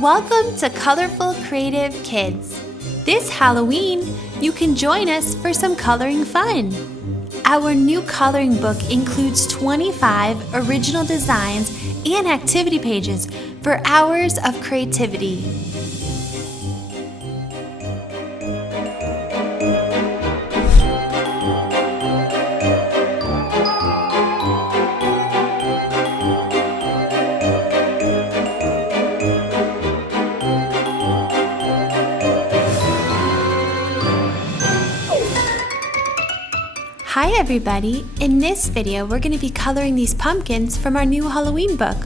Welcome to Colorful Creative Kids. This Halloween, you can join us for some coloring fun. Our new coloring book includes 25 original designs and activity pages for hours of creativity. Hi everybody! In this video, we're going to be coloring these pumpkins from our new Halloween book.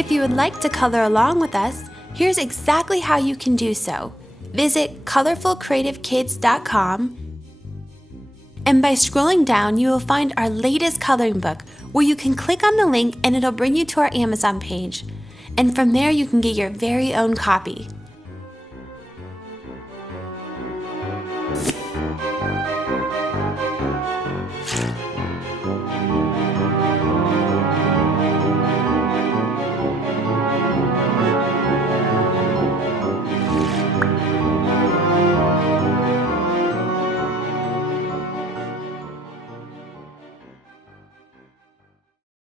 If you would like to color along with us, here's exactly how you can do so. Visit colorfulcreativekids.com And by scrolling down, you will find our latest coloring book where you can click on the link and it'll bring you to our Amazon page. And from there, you can get your very own copy.